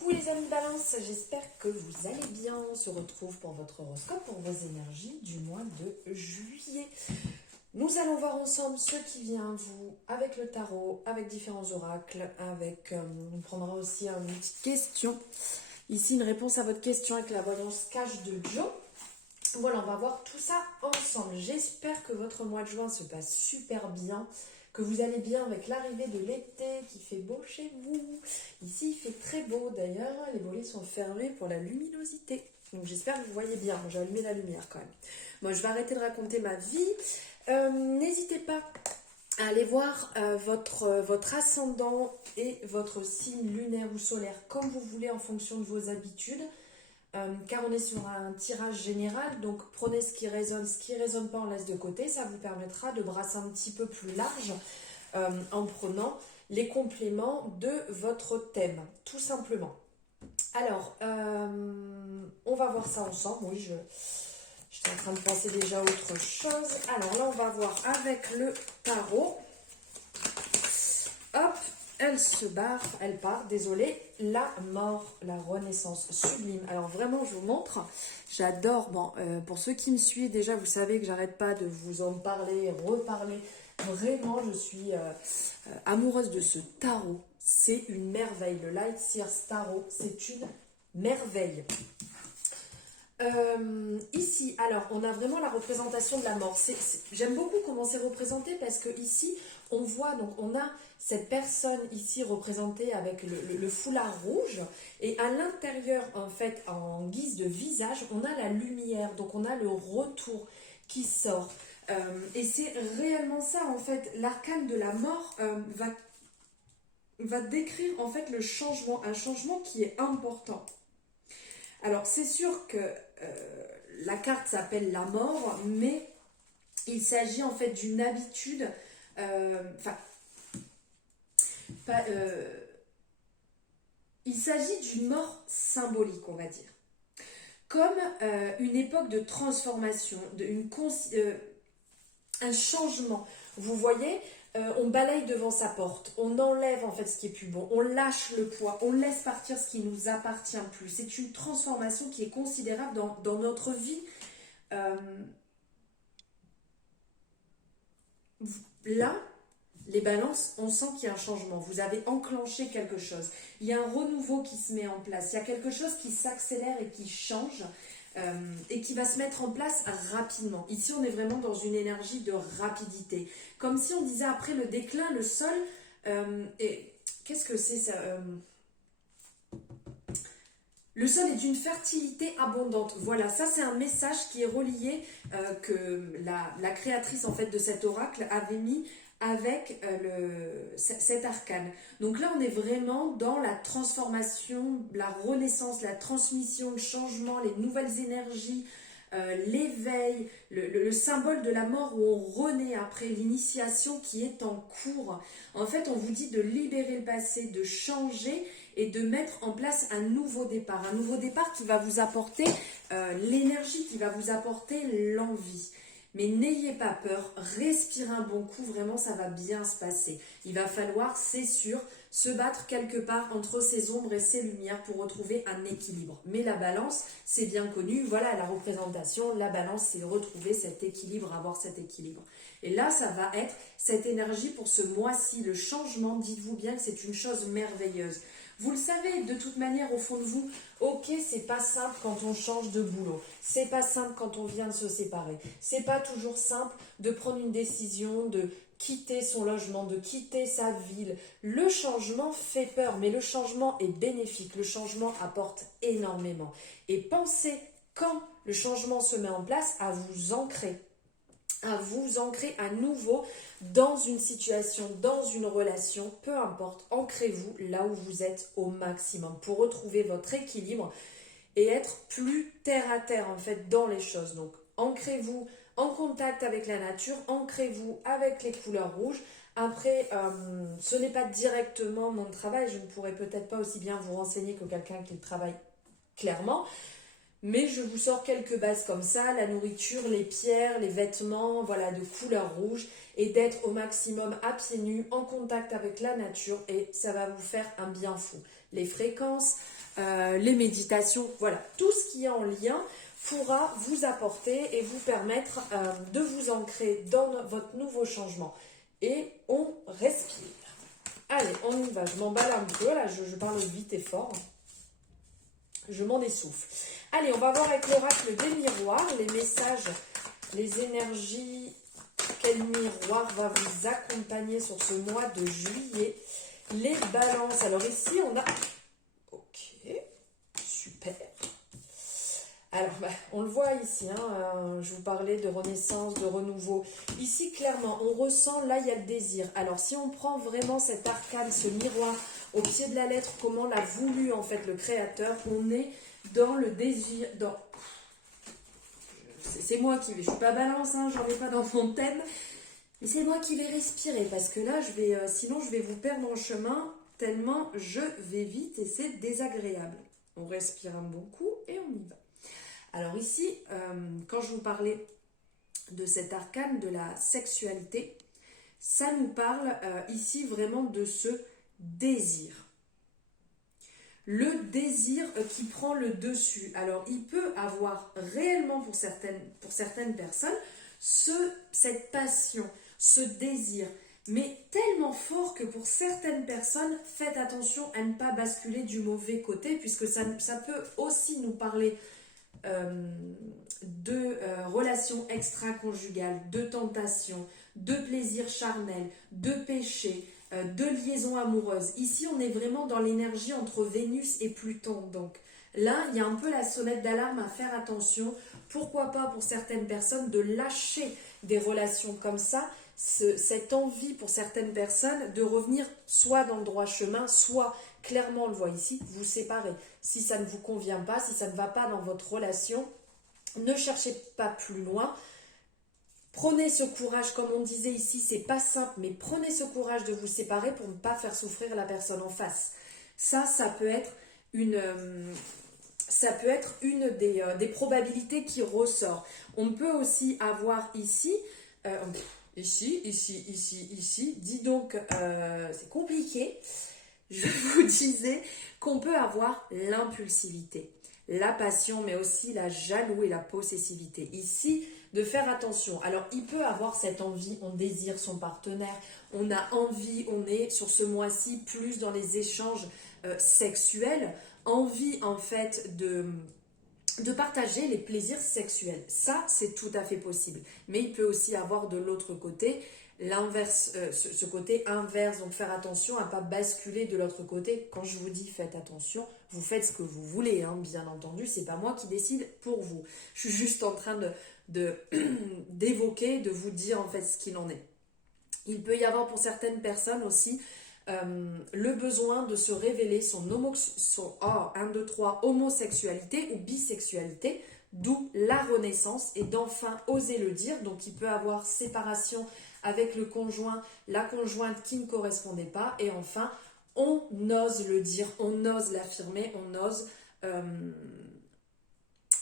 Coucou les amis Balance, j'espère que vous allez bien. On se retrouve pour votre horoscope, pour vos énergies du mois de juillet. Nous allons voir ensemble ce qui vient à vous avec le tarot, avec différents oracles, on prendra aussi une petite question. Ici une réponse à votre question avec la voyance cache de Joe. Voilà, on va voir tout ça ensemble. J'espère que votre mois de juin se passe super bien, que vous allez bien avec l'arrivée de l'été, qui fait beau chez vous. Ici, il fait très beau. D'ailleurs, les volets sont fermés pour la luminosité. Donc, j'espère que vous voyez bien. J'ai allumé la lumière quand même. Moi, je vais arrêter de raconter ma vie. N'hésitez pas à aller voir votre ascendant et votre signe lunaire ou solaire comme vous voulez en fonction de vos habitudes. Car on est sur un tirage général, donc prenez ce qui résonne pas, on laisse de côté. Ça vous permettra de brasser un petit peu plus large en prenant les compléments de votre thème, tout simplement. Alors, on va voir ça ensemble. Oui, j'étais en train de penser déjà à autre chose. Alors là, on va voir avec le tarot. Hop, elle se barre, elle part, désolée, la mort, la renaissance sublime. Alors vraiment, je vous montre, j'adore, pour ceux qui me suivent déjà, vous savez que j'arrête pas de vous en parler, reparler. Vraiment, je suis amoureuse de ce tarot. C'est une merveille, le Light Seers Tarot, c'est une merveille. Ici, alors, on a vraiment la représentation de la mort. J'aime beaucoup comment c'est représenté parce que ici, on voit, donc on a cette personne ici représentée avec le foulard rouge et à l'intérieur, en fait, en guise de visage, on a la lumière, donc on a le retour qui sort. Et c'est réellement ça, en fait, l'arcane de la mort va décrire, en fait, le changement, un changement qui est important. Alors, c'est sûr que la carte s'appelle la mort, mais il s'agit en fait d'une habitude, il s'agit d'une mort symbolique, on va dire. Comme une époque de transformation, un changement. Vous voyez, on balaye devant sa porte, on enlève en fait ce qui est plus bon, on lâche le poids, on laisse partir ce qui ne nous appartient plus. C'est une transformation qui est considérable dans notre vie. Là, les balances, on sent qu'il y a un changement. Vous avez enclenché quelque chose. Il y a un renouveau qui se met en place. Il y a quelque chose qui s'accélère et qui change. Et qui va se mettre en place rapidement. Ici, on est vraiment dans une énergie de rapidité. Comme si on disait après le déclin, le sol... et qu'est-ce que c'est ça Le sol est d'une fertilité abondante. Voilà, ça c'est un message qui est relié que la créatrice en fait de cet oracle avait mis avec cet arcane. Donc là, on est vraiment dans la transformation, la renaissance, la transmission, le changement, les nouvelles énergies, l'éveil, le symbole de la mort où on renaît après l'initiation qui est en cours. En fait, on vous dit de libérer le passé, de changer et de mettre en place un nouveau départ qui va vous apporter l'énergie, qui va vous apporter l'envie. Mais n'ayez pas peur, respirez un bon coup, vraiment ça va bien se passer. Il va falloir, c'est sûr, se battre quelque part entre ces ombres et ces lumières pour retrouver un équilibre. Mais la balance, c'est bien connu, voilà la représentation, la balance c'est retrouver cet équilibre, avoir cet équilibre. Et là, ça va être cette énergie pour ce mois-ci, le changement, dites-vous bien que c'est une chose merveilleuse. Vous le savez, de toute manière, au fond de vous, ok, c'est pas simple quand on change de boulot. C'est pas simple quand on vient de se séparer. C'est pas toujours simple de prendre une décision, de quitter son logement, de quitter sa ville. Le changement fait peur, mais le changement est bénéfique. Le changement apporte énormément. Et pensez, quand le changement se met en place, à vous ancrer à nouveau dans une situation, dans une relation, peu importe, ancrez-vous là où vous êtes au maximum pour retrouver votre équilibre et être plus terre à terre en fait dans les choses. Donc ancrez-vous en contact avec la nature, ancrez-vous avec les couleurs rouges. Après, ce n'est pas directement mon travail, je ne pourrais peut-être pas aussi bien vous renseigner que quelqu'un qui le travaille clairement. Mais je vous sors quelques bases comme ça, la nourriture, les pierres, les vêtements, voilà, de couleur rouge, et d'être au maximum à pieds nus, en contact avec la nature, et ça va vous faire un bien fou. Les fréquences, les méditations, voilà, tout ce qui est en lien pourra vous apporter et vous permettre de vous ancrer dans votre nouveau changement. Et on respire. Allez, on y va, je m'emballe un peu, là je parle vite et fort. Je m'en essouffle. Allez, on va voir avec l'oracle des miroirs, les messages, les énergies, quel miroir va vous accompagner sur ce mois de juillet. Les balances, alors ici on a... Ok, super. Alors, on le voit ici, je vous parlais de renaissance, de renouveau. Ici, clairement, on ressent, là, il y a le désir. Alors, si on prend vraiment cet arcane, ce miroir, au pied de la lettre, comment l'a voulu, en fait, le créateur, on est dans le désir, dans... C'est moi qui vais, je suis pas balance, j'en ai pas dans mon thème, mais c'est moi qui vais respirer, parce que là, sinon, je vais vous perdre en chemin, tellement je vais vite et c'est désagréable. On respire un bon coup et on y va. Alors ici, quand je vous parlais de cet arcane de la sexualité, ça nous parle ici vraiment de ce désir. Le désir qui prend le dessus. Alors il peut avoir réellement pour certaines personnes cette passion, ce désir, mais tellement fort que pour certaines personnes, faites attention à ne pas basculer du mauvais côté, puisque ça peut aussi nous parler de relations extra-conjugales, de tentation, de plaisir charnel, de péché, de liaison amoureuse. Ici, on est vraiment dans l'énergie entre Vénus et Pluton. Donc là, il y a un peu la sonnette d'alarme à faire attention. Pourquoi pas pour certaines personnes de lâcher des relations comme ça, cette envie pour certaines personnes de revenir soit dans le droit chemin, soit clairement, on le voit ici, vous séparez. Si ça ne vous convient pas, si ça ne va pas dans votre relation, ne cherchez pas plus loin. Prenez ce courage, comme on disait ici, c'est pas simple, mais prenez ce courage de vous séparer pour ne pas faire souffrir la personne en face. Ça peut être une des probabilités qui ressort. On peut aussi avoir ici, ici, dis donc, c'est compliqué. Je vous disais qu'on peut avoir l'impulsivité, la passion, mais aussi la jalousie et la possessivité. Ici, de faire attention. Alors, il peut avoir cette envie, on désire son partenaire, on a envie, on est sur ce mois-ci plus dans les échanges sexuels, envie en fait de partager les plaisirs sexuels. Ça, c'est tout à fait possible. Mais il peut aussi avoir de l'autre côté l'inverse, ce côté inverse. Donc faire attention à ne pas basculer de l'autre côté. Quand je vous dis faites attention, vous faites ce que vous voulez, bien entendu. C'est pas moi qui décide pour vous. Je suis juste en train d'évoquer, de vous dire en fait ce qu'il en est. Il peut y avoir pour certaines personnes aussi le besoin de se révéler son homosexualité ou bisexualité, d'où la renaissance et d'enfin oser le dire. Donc il peut avoir séparation avec le conjoint, la conjointe qui ne correspondait pas, et enfin on ose le dire, on ose l'affirmer, on ose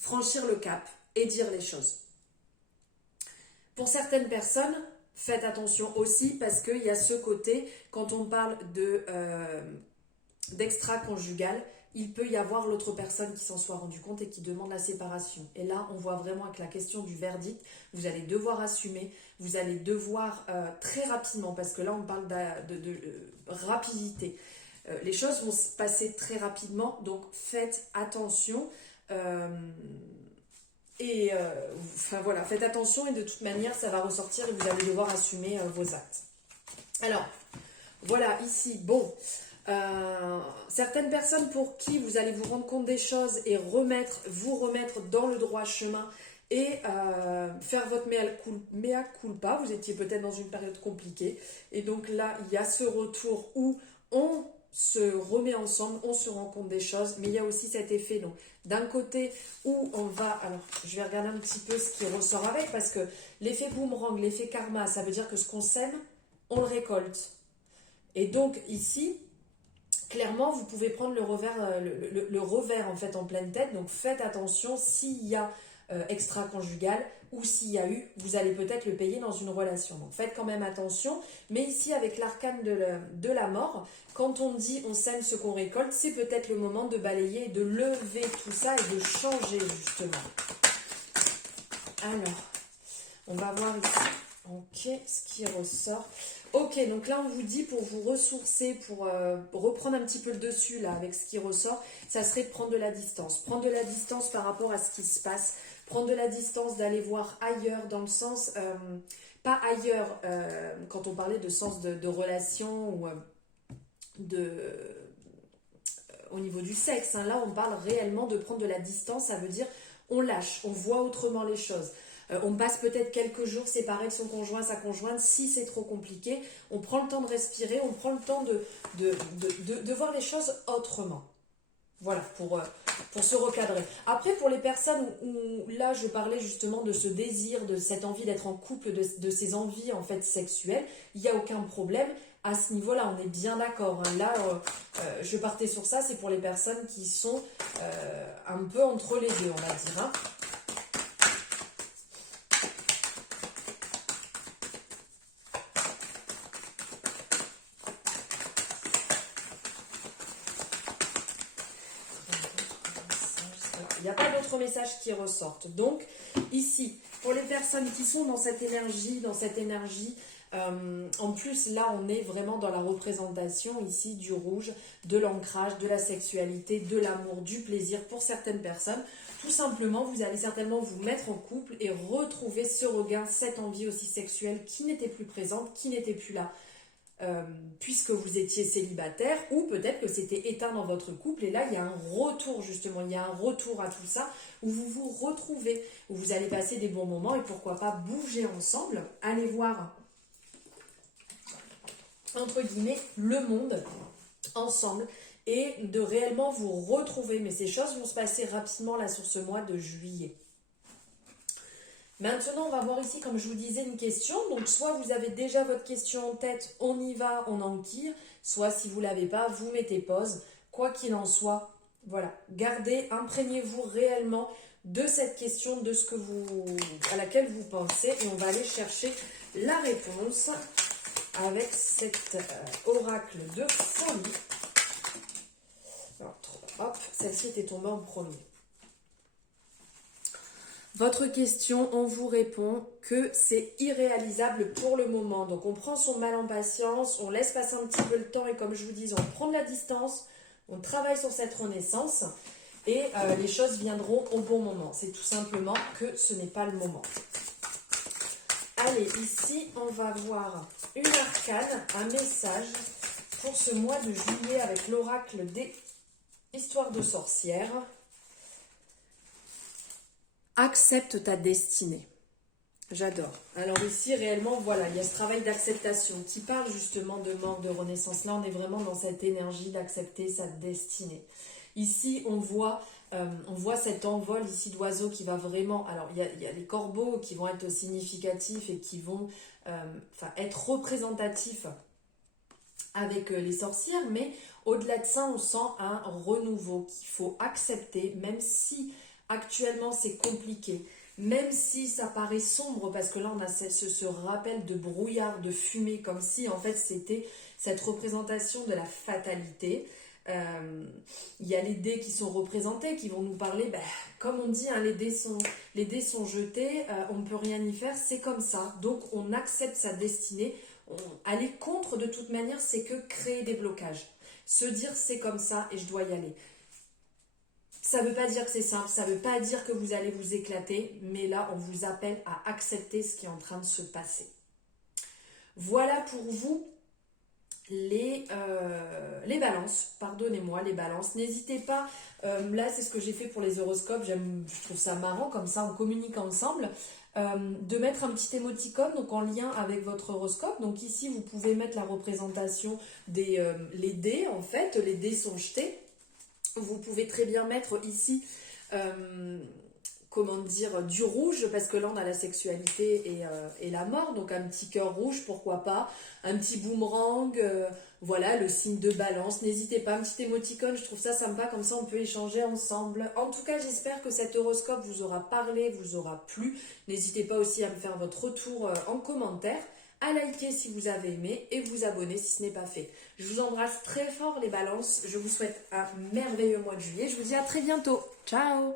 franchir le cap et dire les choses. Pour certaines personnes, faites attention aussi parce qu'il y a ce côté, quand on parle d'extra-conjugal, il peut y avoir l'autre personne qui s'en soit rendu compte et qui demande la séparation. Et là, on voit vraiment avec la question du verdict, vous allez devoir assumer, vous allez devoir très rapidement, parce que là, on parle de rapidité. Les choses vont se passer très rapidement, donc faites attention. Voilà, faites attention et de toute manière, ça va ressortir et vous allez devoir assumer vos actes. Alors, voilà, ici, certaines personnes pour qui vous allez vous rendre compte des choses et vous remettre dans le droit chemin et faire votre mea culpa. Vous étiez peut-être dans une période compliquée et donc là, il y a ce retour où on se remet ensemble, on se rend compte des choses, mais il y a aussi cet effet, donc d'un côté où on va, alors je vais regarder un petit peu ce qui ressort avec, parce que l'effet boomerang, l'effet karma, ça veut dire que ce qu'on sème, on le récolte. Et donc ici, clairement, vous pouvez prendre le revers, le revers en fait en pleine tête. Donc faites attention s'il y a extra-conjugal ou s'il y a eu, vous allez peut-être le payer dans une relation. Donc faites quand même attention. Mais ici, avec l'arcane de la mort, quand on dit on sème ce qu'on récolte, c'est peut-être le moment de balayer, de lever tout ça et de changer justement. Alors, on va voir ici. Ok, ce qui ressort. Ok, donc là on vous dit pour vous ressourcer, pour reprendre un petit peu le dessus là avec ce qui ressort, ça serait de prendre de la distance. Prendre de la distance par rapport à ce qui se passe. Prendre de la distance, d'aller voir ailleurs dans le sens, pas ailleurs quand on parlait de sens de relation ou au niveau du sexe. Hein. Là on parle réellement de prendre de la distance, ça veut dire on lâche, on voit autrement les choses. On passe peut-être quelques jours séparés de son conjoint, sa conjointe, si c'est trop compliqué. On prend le temps de respirer, on prend le temps de voir les choses autrement. Voilà, pour se recadrer. Après, pour les personnes où là, je parlais justement de ce désir, de cette envie d'être en couple, de ces envies en fait sexuelles, il n'y a aucun problème. À ce niveau-là, on est bien d'accord. Hein. Là, je partais sur ça, c'est pour les personnes qui sont un peu entre les deux, on va dire. Hein. Il n'y a pas d'autres messages qui ressortent. Donc, ici, pour les personnes qui sont dans cette énergie, en plus, là, on est vraiment dans la représentation ici du rouge, de l'ancrage, de la sexualité, de l'amour, du plaisir pour certaines personnes. Tout simplement, vous allez certainement vous mettre en couple et retrouver ce regain, cette envie aussi sexuelle qui n'était plus présente, qui n'était plus là. Puisque vous étiez célibataire ou peut-être que c'était éteint dans votre couple et là il y a un retour justement, il y a un retour à tout ça où vous vous retrouvez, où vous allez passer des bons moments et pourquoi pas bouger ensemble, aller voir entre guillemets le monde ensemble et de réellement vous retrouver, mais ces choses vont se passer rapidement là sur ce mois de juillet. Maintenant, on va voir ici, comme je vous disais, une question. Donc, soit vous avez déjà votre question en tête, on y va, on enquille. Soit, si vous ne l'avez pas, vous mettez pause. Quoi qu'il en soit, voilà. Gardez, imprégnez-vous réellement de cette question, de ce que à laquelle vous pensez. Et on va aller chercher la réponse avec cet oracle de folie. Alors, hop, celle-ci était tombée en premier. Votre question, on vous répond que c'est irréalisable pour le moment. Donc on prend son mal en patience, on laisse passer un petit peu le temps et comme je vous dis, on prend de la distance, on travaille sur cette renaissance et les choses viendront au bon moment. C'est tout simplement que ce n'est pas le moment. Allez, ici on va voir une arcane, un message pour ce mois de juillet avec l'oracle des histoires de sorcières. Accepte ta destinée. J'adore. Alors ici, réellement, voilà, il y a ce travail d'acceptation qui parle justement de mort, de renaissance. Là, on est vraiment dans cette énergie d'accepter sa destinée. Ici, on voit cet envol ici d'oiseaux qui va vraiment... Alors, il y a les corbeaux qui vont être significatifs et qui vont être représentatifs avec les sorcières, mais au-delà de ça, on sent un renouveau qu'il faut accepter, même si... Actuellement, c'est compliqué. Même si ça paraît sombre, parce que là, on a ce rappel de brouillard, de fumée, comme si, en fait, c'était cette représentation de la fatalité. Il y a les dés qui sont représentés, qui vont nous parler, comme on dit, hein, les dés sont jetés, on ne peut rien y faire, c'est comme ça. Donc, on accepte sa destinée. Aller contre, de toute manière, c'est que créer des blocages. Se dire, c'est comme ça et je dois y aller. Ça ne veut pas dire que c'est simple, ça ne veut pas dire que vous allez vous éclater, mais là, on vous appelle à accepter ce qui est en train de se passer. Voilà pour vous les balances, pardonnez-moi, les balances. N'hésitez pas, là, c'est ce que j'ai fait pour les horoscopes, je trouve ça marrant, comme ça, on communique ensemble, de mettre un petit émoticône, donc en lien avec votre horoscope. Donc ici, vous pouvez mettre la représentation les dés, en fait, les dés sont jetés. Vous pouvez très bien mettre ici comment dire, du rouge, parce que là on a la sexualité et la mort, donc un petit cœur rouge, pourquoi pas, un petit boomerang, voilà, le signe de balance, n'hésitez pas, un petit émoticône, je trouve ça sympa, comme ça on peut échanger ensemble. En tout cas, j'espère que cet horoscope vous aura parlé, vous aura plu, n'hésitez pas aussi à me faire votre retour en commentaire, à liker si vous avez aimé et vous abonner si ce n'est pas fait. Je vous embrasse très fort les balances, je vous souhaite un merveilleux mois de juillet, je vous dis à très bientôt, ciao!